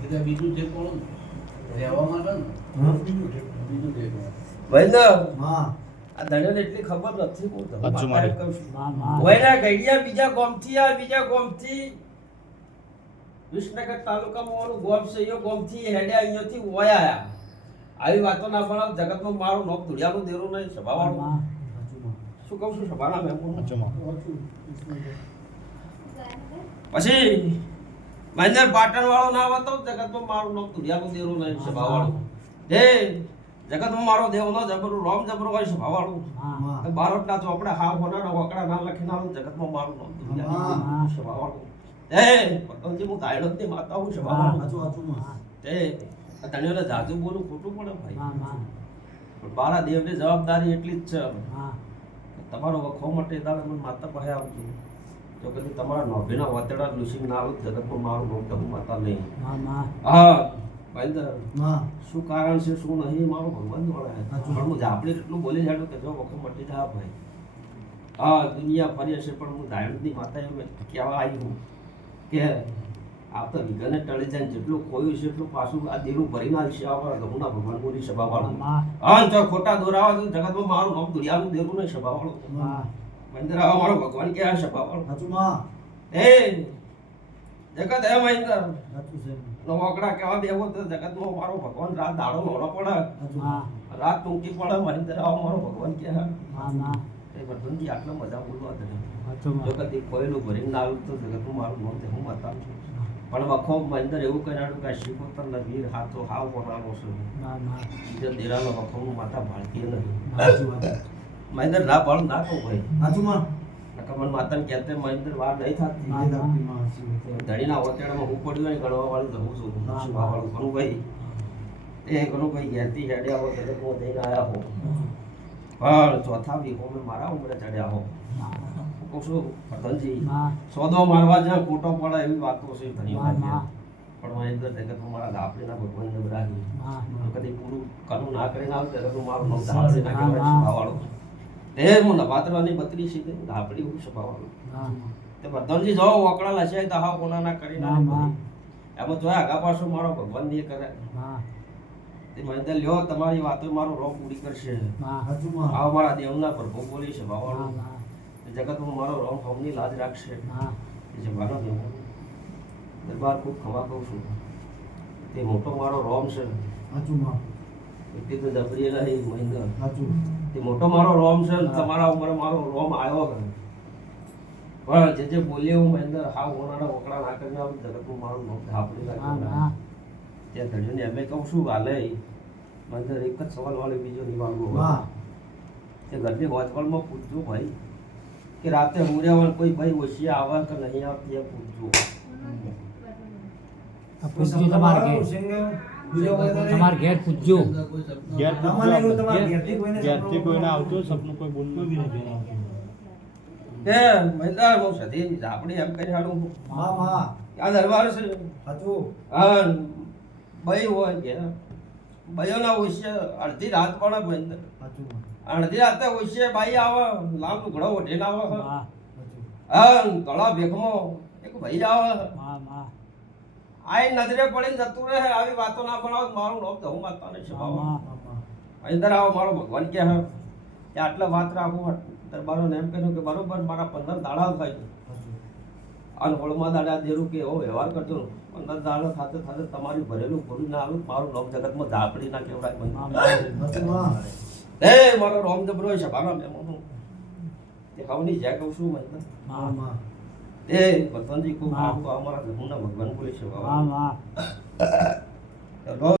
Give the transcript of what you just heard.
ત્યાં બીજું છે કોણ રહેવા માટે ને હા. બીજું છે ભાઈ ના હા. આ ધણીને એટલી ખબર નથી હું તમને મારે. બીજા ગામથી આ બીજા ગામથી વિસનગર તાલુકામાં ઓલું ગામ છે એ ગામથી હેડે અહીંયાથી ઓય આવી વાતો ના પણ જગતમાં મારું નોક ધુડિયાનું દેરું નહીં સભાવાળું. શું કહું છું સભાના મેં પછી મહેન્દ્ર પાટણ વાળો ના આવતો જગતમાં મારું નામ ધુડિયાનું દેરું નહીં સભાવાળું. હે જગતમાં મારો દેવનો જબરું રોમ જબરો હોય સભાવાળું. હા. બારોટના ચોપડા હા હોના ના વકડા ના લખીને આવું જગતમાં મારું નામ હા. ધુડિયાનું સભાવાળું. હે પતંગજી હું દાયણોની માતા હું સભાવાળું. હાચું, હાચું, હે. તે તને જાજુ બોલું ખોટું પડે ભાઈ. પણ મારા દેવની જવાબદારી એટલી જ છે. હા. તમારો વખો માટે દાદા મને માતા પાસે આવજો તમારા નોભીના વતેડા લુસી ના આવું જગતમાં મારું નામ તો માતા નહીં હા, હા. હા ભાઈ હા. શું કારણ છે શું નહીં મારો ભગવાન. પણ હું આપણે એટલું બોલી જાડું કે જો વખો મટી જા ભાઈ હા દુનિયા ફરી હશે પણ હું દાયણની માતા એમ કહેવા આવી હું કે આ તો વિઘને ટળી જાય જેટલું ખોયું છે એટલું પાછું આ દિલું ભરી નાખશે આવા ગમુના ભગવાન હા. હા જો ખોટા દોરાવા તો જગતમાં મારું નામ દુનિયાનું દેવું નહીં સભાવાળું હા. મહેન્દ્ર આવા મારો ભગવાન ક્યાં છે બાપા હાચું, માં. એ જગત હે મહેન્દ્ર હાચું છે. કેવા બેવો તો જગતમાં મારો ભગવાન રાત દાડો લોડો પડે રાત ટૂંકી પડે મહેન્દ્ર આવો મારો ભગવાન કે હા હા, હા. એ વર્ધનજી આટલા મજા બોલવા દે જો. કદી કોઈનું ભરીને ના આવ્યું તો જગતનું મારું મોત હું બતાવું છું પણ વખો મહેન્દ્ર એવું કરાડું કે શિકોતર નવીર હાથો હાવ બનાવો છે. બીજા દેરાનો વખો હું માતા ભાળતી નહીં. મહેન્દ્ર ના ભાળ ના કહું ભાઈ. હાચું, માં. નકર મને માતાને કહેતે મહેન્દ્ર વાર નહીં થતી. ધણીના વતેડામાં હું પડ્યો ને ગણવા વાળું જવું છું. હા, વાળું? વાળું ઘણુભાઈ એ ઘણુભાઈ ઘેરથી હેડે આવો એટલે હું જઈને આવ્યા હો. પણ ચોથા વીકો મેં મારા ઉમરે ચડ્યા હો. કહું છું સોદો મારવા જ્યાં ખોટો પડે એવી વાતો છે ધણી વાત. પણ મહેન્દ્ર જગતમાં મારા ગાપડીના ભગવાનમાં. કદી પૂરું કરું ના કરીને આવે તો મારું નામ ધાપડી ના. કહેવાય હા, હું નવાતરાની બત્રી શીખે ધાપડી હું હા. તે પ્રધાનજી જો વકડા લસે તો હા કોના ના કરી ના. એમાં જોયા આગા પાછો મારો ભગવાન ને કરે. તે મહેન્દ્ર લ્યો તમારી વાતો મારો રોગ પૂરી કરશે માં. મારા દેવના પ્રભુ બોલી છે હા, ભાવાળું હા. જગતમાં મારો રોમ હમની લાજ રાખશે જવાનો દેવ દરબાર ખૂબ ખમા કહું છું તે મોટો મારો રોમ છે હજુ માં. એટલી તો જબરી નહીં મહિન્દ્ર. સાચું. તે મોટો મારો રોમ છે તમારા ઉંમરે મારો રોમ આવ્યો કરે. પણ જે જે બોલીએ હું મહિન્દ્ર હા ઓનાના ઓકડા ના કરીને આવું જગતનું મારું નોમ ધાપડી હા, નાખ્યું હા. ત્યાં ધણીને એમ કહું શું હાલે મહિન્દ્ર એક જ સવાલ વાળો બીજો નહીં માં. તે ઘરની હોસ્પિટલમાં પૂછજો ભાઈ કે રાતે હુંરેવાળ કોઈ ભાઈ ઓછી આવે કે નહીં આવતી એ પૂછજો. પૂછજો તમારે તમારે ઘેર પૂછજો. ઘેર તમારે એવું તમારે ઘેર- ઘેરથી કોઈને આવતો સપનું કોઈ બોલતું બી નથી. સધી આપણે એમ હાડું. આ દરબાર છે. હાચું. હા ભાઈ હોય કે અડધી રાત પણ મહેન્દ્ર અડધી રાતે ઓછે ભાઈ આવે લાલ લુગડો ઓઢીને આવે. હા ગળા ભેગમાં એક ભાઈ આવે. માં, આઈ નજરે પડીને જતું રહે આવી વાતો ના ભણાવો મારું તો હું માતા નહીં છે. અંદર આવો મારો ભગવાન કે હે કે આટલા વાત રાખો દરબારોને એમ કહ્યું કે બરોબર મારા પંદર દાડા થાય. અને હોળમાં દાડા દેરું કે એવો વ્યવહાર કરજો પંદર દાડા સાથે સાથે તમારી ભરેલું ભૂલ ના આવ્યું મારું લોક જગતમાં ઝાપડી ના કેવડાય હે. એ મારો રોમ જબરો છે બાબા મેં હું તે જ્યાં કહું છું મને. એ વતનજી ખૂબ હા. અમારા ભગવાન બોલે છે બાબા